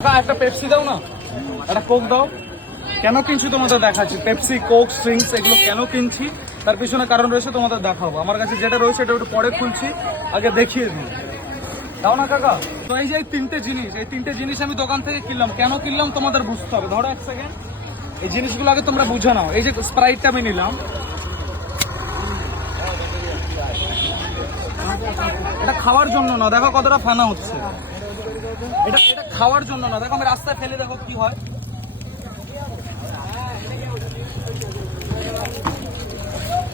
একটা পেপসি দাও না, একটা কোক দাও। কেন কিনছি তোমাদের দেখাচ্ছি। পেপসি, কোক, স্ট্রিংস এগুলো কেন কিনছি তার পিছনে কারণ রয়েছে, তোমাদের দেখাবো। আমার কাছে যেটা রয়েছে এটা একটু পরে খুলছি, আগে দেখিয়ে দিই। দাও না কাকা। তো এই যে এই তিনটে জিনিস আমি দোকান থেকে কিনলাম। কেন কিনলাম তোমাদের বুঝতে হবে। ধরো এক সেকেন্ড, এই জিনিসগুলো আগে তোমরা বুঝে নাও। এই যে স্প্রাইটটা আমি নিলাম, এটা খাওয়ার জন্য না, দেখো কতটা ফেনা হচ্ছে। এটা খাওয়ার জন্য না, দেখো আমি রাস্তায় ফেলে, দেখো কি হয়।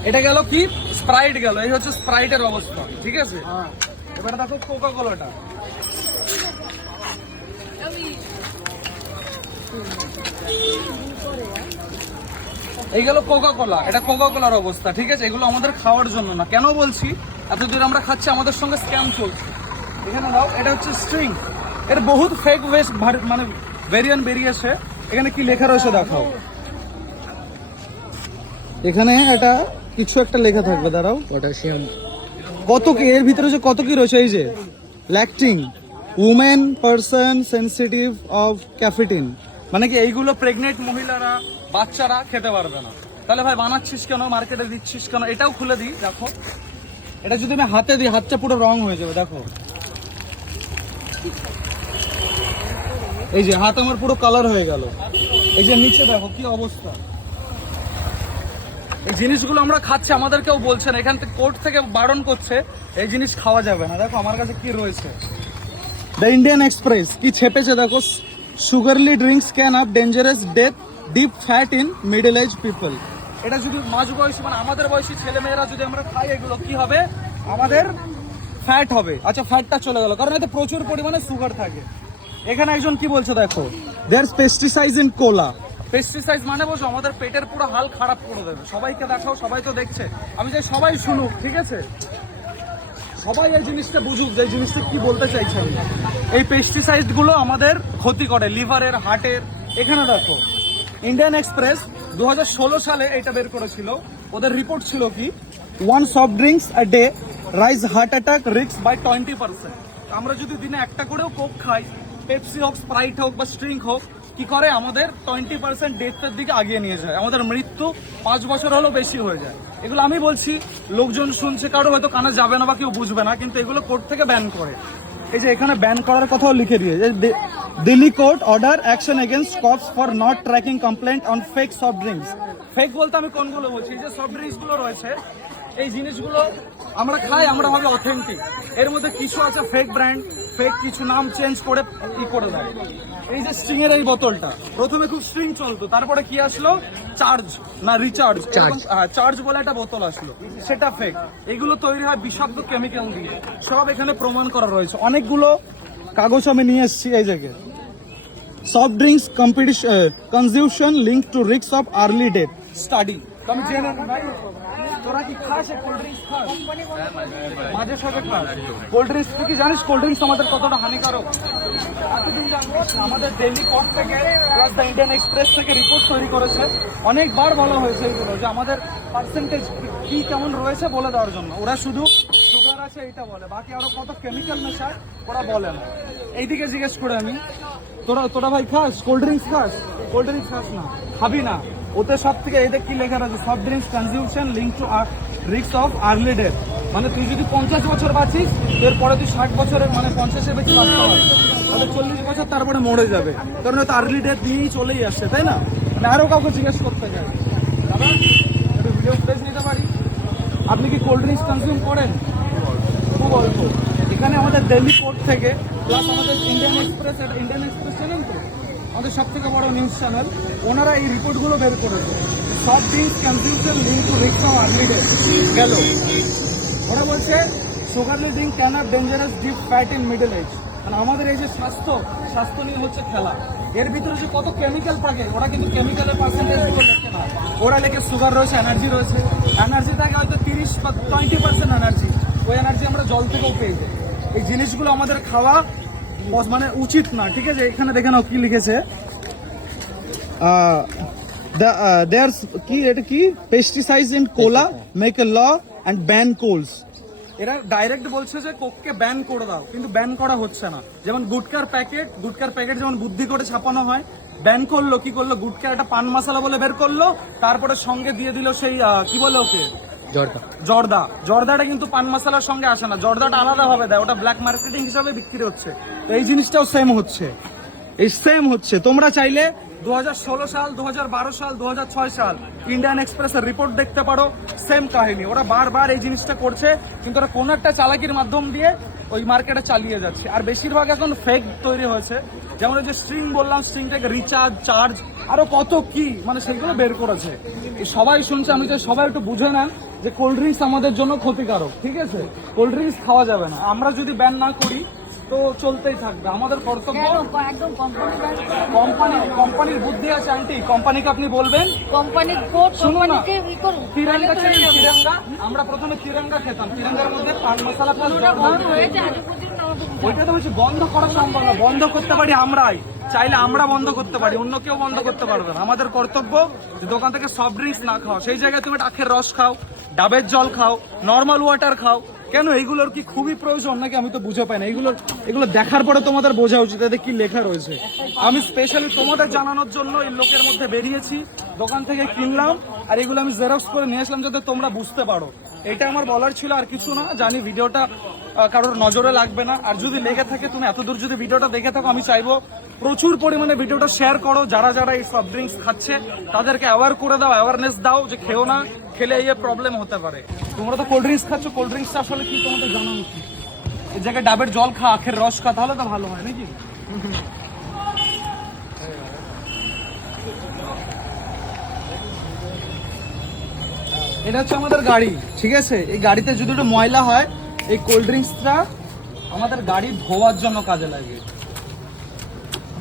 এটা গেল কি, স্প্রাইট গেল। এই হচ্ছে স্প্রাইটের অবস্থা, ঠিক আছে। এবার দেখো কোকা কোলাটা, এই গেল কোকা কোলা। এটা কোকা কোলার অবস্থা, ঠিক আছে। এগুলো আমাদের খাওয়ার জন্য না। কেন বলছি, এতদূর আমরা খাচ্ছি, আমাদের সঙ্গে স্ক্যাম চলছে। এখানে দাও, এটা হচ্ছে স্ট্রিং। এর বহুত ফেক ওয়েস্ট মানে ভেরিয়েন্ট বেরিয়েছে। এখানে কি লেখা রয়েছে দেখাও। এখানে এটা কিছু একটা লেখা থাকবে, দাঁড়াও। পটাশিয়াম কত কি, এর ভিতরে যে কত কি রয়েছে। এই যে ল্যাকটিং, উমেন পারসন সেন্সিটিভ অফ ক্যাফেটিন, মানে কি এইগুলো প্রেগনেন্ট মহিলারা, বাচ্চারা খেতে পারবে না। তাহলে ভাই বানাচ্ছিস কেন, মার্কেটে দিচ্ছিস কেন। এটাও খুলে দিই, দেখো। এটা যদি আমি হাতে দিই, হাতটা পুরো রং হয়ে যাবে, দেখো। এই যে হাত আমার পুরো কালার হয়ে গেল। এই যে নিচে দেখো কি অবস্থা। এই জিনিসগুলো আমরা খাচ্ছি, আমাদের কেউ বলছে না। এখান থেকে কোর্ট থেকে বারণ করছে, এই জিনিস খাওয়া যাবে না। দেখো আমার কাছে কি রয়েছে। দ্য ইন্ডিয়ান এক্সপ্রেস কি ছেপেছে দেখো। Sugary drinks can have dangerous death, deep fat in middle age people. এটা যদি মাঝ বয়সী মানে আমাদের বয়সী ছেলে মেয়েরা যদি আমরা খাই, এগুলো কি হবে, আমাদের ফ্যাট হবে। আচ্ছা ফ্যাটটা চলে গেল, কারণ এতে প্রচুর পরিমাণে সুগার থাকে। এখানে একজন কি বলছে দেখো, দেয়ার পেস্টিসাইডস ইন কোলা। পেস্টিসাইড মানে বলছো আমাদের পেটের পুরো হাল খারাপ করে দেবে। সবাইকে দেখাও, সবাই তো দেখছে। আমি চাই সবাই শুনুক, ঠিক আছে। সবাই এই জিনিসটা বুঝুক, যে এই জিনিসটা কি বলতে চাইছে আমি। এই পেস্টিসাইড গুলো আমাদের ক্ষতি করে লিভারের, হার্টের। এখানে দেখো, ইন্ডিয়ান এক্সপ্রেস 2016 সালে এটা বের করেছিল। ওদের রিপোর্ট ছিল কি, 1 soft drinks a day rise heart attack risk by 20%। আমরা যদি দিনে একটা করেও কোক খাই, পেপসি হোক, স্প্রাইট হোক বা স্ট্রিং হোক, কি করে আমাদের 20% ডেথের দিকে আগিয়ে নিয়ে যায়। আমাদের মৃত্যু 5 বছর হলেও বেশি হয়ে যায়। এগুলো আমি বলছি, লোকজন শুনছে, কারো হয়তো কানে যাবে না বা কেউ বুঝবে না, কিন্তু এগুলো কোর্ট থেকে ব্যান করে। এই যে এখানে ব্যান করার কথাও লিখে দিয়ে, Delhi court order action against cops for not tracking complaint on fake soft drinks. Fake বলতে আমি কোনগুলো বলছি, এই যে সফট ড্রিঙ্কস গুলো রয়েছে, এই জিনিসগুলো আমরা খাই, আমরা ভাবি অথেন্টিক। এর মধ্যে কিছু আছে ফেক ব্র্যান্ড, ফেক কিছু নাম চেঞ্জ করে করে দেয়। এই যে স্ট্রিং এর এই বোতলটা, প্রথমে খুব স্ট্রিং চলতো, তারপরে কি আসলো, চার্জ না রিচার্জ, চার্জ বলে একটা বোতল আসলো, সেটা ফেক। এগুলো তৈরি হয় বিষাক্ত কেমিক্যাল দিয়ে। সব এখানে প্রমাণ করা রয়েছে। অনেকগুলো কাগজ আমি নিয়ে এসেছি। এই জায়গায় soft drinks consumption link to risk of early death study. আমি জেনে ভাই, তোরা কি খাস কোল্ড ড্রিঙ্কস? খাস মাঝে সাথে খাস কোল্ড ড্রিঙ্কস? তুই কি জানিস কোল্ড ড্রিঙ্কস আমাদের কতটা হানিকারক? আমাদের দিল্লি কোর্ট থেকে প্লাস দ্য ইন্ডিয়ান এক্সপ্রেস থেকে রিপোর্ট তৈরি করেছে। অনেকবার বলা হয়েছে এগুলো, যে আমাদের পার্সেন্টেজ কি কেমন রয়েছে বলে দেওয়ার জন্য। ওরা শুধু সুগার আছে এইটা বলে, বাকি আরো কত কেমিক্যাল মেশায় ওরা বলে না। এইদিকে জিজ্ঞেস করে আমি, তোরা ভাই খাস কোল্ড ড্রিঙ্কস? খাস কোল্ড ড্রিঙ্কস? খাস না, খাবি না। ওতে সব থেকে এদের কি লেখা আছে, soft drinks consumption link to risk of early death. মানে তুই যদি 50 বছর বাঁচিস, এরপরে তুই 60 বছরের মানে 50-এর বেশি বাঁচতে পারবি, তাহলে 40 বছর তারপরে মরে যাবে। কারণ হয়তো আর্লি ডেথ দিয়েই চলেই আসছে, তাই না? মানে আরো কাউকে জিজ্ঞেস করতে চাই, দাদা একটু ভিডিও ফুটেজ নিতে পারি? আপনি কি কোল্ড ড্রিঙ্কস কনজিউম করেন? খুব অল্প। এখানে আমাদের দিল্লি কোর্ট থেকে প্লাস আমাদের ইন্ডিয়ান এক্সপ্রেস চ্যানেল, তো আমাদের সব থেকে বড় নিউজ চ্যানেল, ওনারা এই রিপোর্টগুলো বের করেছে। Soft drinks consumption link to risk of early death গেল। ওরা বলছে sugary drink can have dangerous deep fat in middle age. মানে আমাদের এই যে স্বাস্থ্য নিয়ে হচ্ছে খেলা। এর ভিতরে যে কত কেমিক্যাল থাকে, ওরা কিন্তু কেমিক্যালের পার্সেন্টেজ গুলো লেখে না। ওরা লেখে সুগার রয়েছে, এনার্জি রয়েছে। এনার্জি থাকে হয়তো 30 বা 20% এনার্জি। ওই এনার্জি আমরা জল থেকেও পেয়ে যাই। এই জিনিসগুলো আমাদের খাওয়া মানে উচিত না, ঠিক আছে। এখানে দেখে নাও কি লিখেছে, দেয়ার কি, এটা কি, pesticides in cola make a law and ban colas. এরা ডাইরেক্ট বলছে যে কোককে ব্যান করে দাও, কিন্তু ব্যান করা হচ্ছে না। যেমন গুটকার প্যাকেট যেমন বুদ্ধি করে ছাপানো হয়, ব্যান করলো, কি করলো, গুটকা একটা পান মশলা বলে বের করলো, তারপরে সঙ্গে দিয়ে দিল সেই কি বলে ওকে, জর্দাটা কিন্তু পান মশলার সঙ্গে আসে না, জর্দাটা আলাদা ভাবে দেয়, ওটা ব্ল্যাক মার্কেটিং হিসাবে বিক্রি হচ্ছে। তো এই জিনিসটাও সেম হচ্ছে। তোমরা চাইলে 2016 সাল, 2012 সাল, 2006 সাল ইন্ডিয়ান এক্সপ্রেসের রিপোর্ট দেখতে পারো, সেম কাহিনী। ওরা বারবার এই জিনিসটা করছে, কিন্তু ওরা কোন একটা চালাকির মাধ্যম দিয়ে ওই মার্কেটে চালিয়ে যাচ্ছে। আর বেশিরভাগ এখন ফেক তৈরি হয়েছে, যেমন ওই যে স্ট্রিং বললাম, স্ট্রিং থেকে রিচার্জ, চার্জ, আরো কত কি মানে সেইগুলো বের করেছে। সবাই শুনছে, আমি চাই সবাই একটু বুঝে নেন যে কোল্ড ড্রিঙ্কস আমাদের জন্য ক্ষতিকারক, ঠিক আছে? কোল্ড ড্রিঙ্কস খাওয়া যাবে না। আমরা যদি ব্যান না করি তো চলতেই থাকবে, আমাদের কর্তব্য। কোম্পানির বুদ্ধি আছে আন্টি, কোম্পানিকে আপনি বলবেন তিরঙ্গা, আমরা প্রথমে তিরঙ্গা খেতাম, তিরঙ্গার মধ্যে পান মশলা ওইটা তো হচ্ছে বন্ধ করা সম্ভব না, বন্ধ করতে পারি আমরাই, চাইলে আমরা বন্ধ করতে পারি, অন্য কেউ বন্ধ করতে পারবে না। আমাদের কর্তব্য যে দোকান থেকে সফট ড্রিঙ্কস না খাও, সেই জায়গায় তুমি আখের রস খাও, ডাবের জল খাও, নর্মাল ওয়াটার খাও। কেন এইগুলোর কি খুবই প্রয়োজন নাকি? আমি তো বুঝে পাই না। এগুলো দেখার পরে তোমাদের বোঝা উচিত এতে কি লেখা রয়েছে। আমি স্পেশালি তোমাদের জানানোর জন্য এই লোকের মধ্যে বেরিয়েছি, দোকান থেকে কিনলাম, আর এগুলো আমি জেরক্স করে নিয়ে আসলাম যাতে তোমরা বুঝতে পারো। এটা আমার বলার ছিল, আর কিছু না। জানি ভিডিওটা কারোর নজরে লাগবে না, আর যদি লেগে থাকে, তুমি এতদূর যদি ভিডিওটা দেখে থাকো, আমি চাইবো প্রচুর পরিমাণে ভিডিওটা শেয়ার করো। যারা এই সফট ড্রিঙ্কস খাচ্ছে তাদেরকে অ্যাওয়ার করে দাও, অ্যাওয়ারনেস দাও যে খেও না, খেলে এই প্রবলেম হতে পারে। তোমরা তো কোল্ড ড্রিঙ্কস খাচ্ছ, কোল্ড ড্রিঙ্কসটা আসলে কি তোমাদের জানা উচিত। এই জায়গায় ডাবের জল খা, আখের রস খা, তাহলে তো ভালো হয় নাকি? এটা হচ্ছে আমাদের গাড়ি, ঠিক আছে? এই গাড়িতে যদি একটু ময়লা হয়, এই কোল্ড ড্রিঙ্কসটা আমাদের গাড়ি ধোয়ার জন্য কাজে লাগে।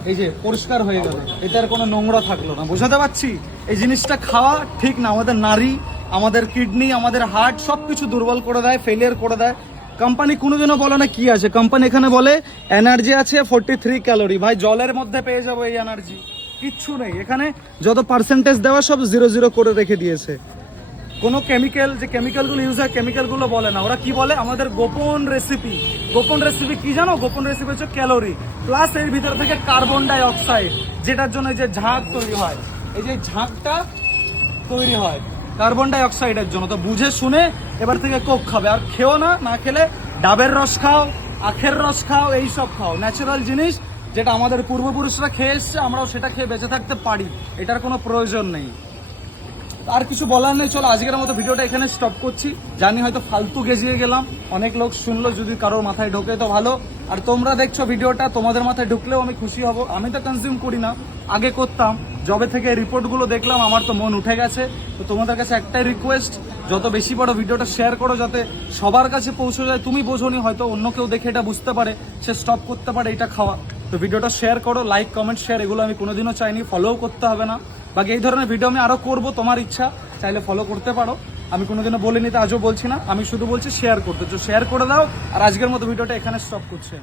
এই যে পরিষ্কার হয়ে গেল, এটার কোনো নোংরা থাকলো না। বোঝাতে পারছি? এই জিনিসটা খাওয়া ঠিক না। আমাদের নারী, আমাদের কিডনি, আমাদের হার্ট সবকিছু দুর্বল করে দেয়, ফেলিয়ার করে দেয়। কোম্পানি কোনোদিনও বলে না কি আছে, কোম্পানি এখানে বলে এনার্জি আছে 43 ক্যালোরি। ভাই জলের মধ্যে পেয়ে যাবো এই এনার্জি? কিচ্ছু নেই এখানে, যত পার্সেন্টেজ দেওয়া সব 0 করে রেখে দিয়েছে। কোনো কেমিক্যাল, যে কেমিক্যালগুলো ইউজ হয়, কেমিক্যালগুলো বলে না। ওরা কি বলে? আমাদের গোপন রেসিপি কি জানো? গোপন রেসিপি হচ্ছে ক্যালোরি প্লাস এর ভিতরে থেকে কার্বন ডাই অক্সাইড, যেটার জন্য এই যে ঝাঁক তৈরি হয়, এই যে ঝাঁকটা তৈরি হয় কার্বন ডাই অক্সাইডের জন্য। তো বুঝে শুনে এবার থেকে কোক খাবে, আর খেও না। না খেলে ডাবের রস খাও, আখের রস খাও, এই সব খাও, ন্যাচারাল জিনিস, যেটা আমাদের পূর্বপুরুষরা খেয়ে এসছে, আমরাও সেটা খেয়ে বেঁচে থাকতে পারি। এটার কোনো প্রয়োজন নেই। আর কিছু বলার নেই, চলো আজকের মতো ভিডিওটা এখানে স্টপ করছি। জানি হয়তো ফালতু গেজিয়ে গেলাম, অনেক লোক শুনলো, যদি কারোর মাথায় ঢোকে তো ভালো। আর তোমরা দেখছো ভিডিওটা, তোমাদের মাথায় ঢুকলেও আমি খুশি হব। আমি তো কনজিউম করি না, আগে করতাম। যবে থেকে রিপোর্টগুলো দেখলাম আমার তো মন উঠে গেছে। তো তোমাদের কাছে একটাই রিকোয়েস্ট, যত বেশি বড় ভিডিওটা শেয়ার করো, যাতে সবার কাছে পৌঁছে যায়। তুমি বোঝোনি, হয়তো অন্য কেউ দেখে এটা বুঝতে পারে, সে স্টপ করতে পারে এটা খাওয়া। তো ভিডিওটা শেয়ার করো, লাইক, কমেন্ট, শেয়ার, এগুলো আমি কোনোদিনও চাইনি। ফলোও করতে হবে না, বাকি এই ধরনের ভিডিও আমি আরো করব, তোমার ইচ্ছা, চাইলে ফলো করতে পারো। আমি কোনোদিনও বলিনি, তো আজও বলছি না, আমি শুধু বলছি শেয়ার করতে। তো শেয়ার করে দাও। আর আজকের মতো ভিডিওটা এখানে স্টপ করছি।